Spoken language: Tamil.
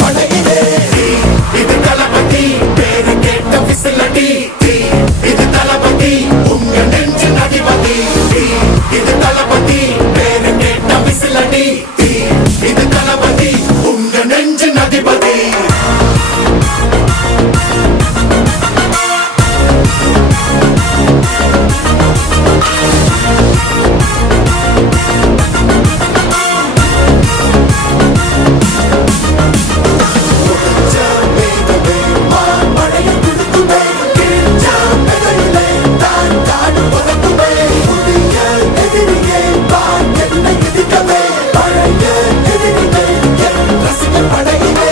படையிலே இது தளபதி பேரு கேட்ட விசிலடி இது தளபதி உங்க நெஞ்சின் அதிபதி இது தளபதி பேரு கேட்ட விசிலடி இது தளபதி உங்க நெஞ்சின் அதிபதி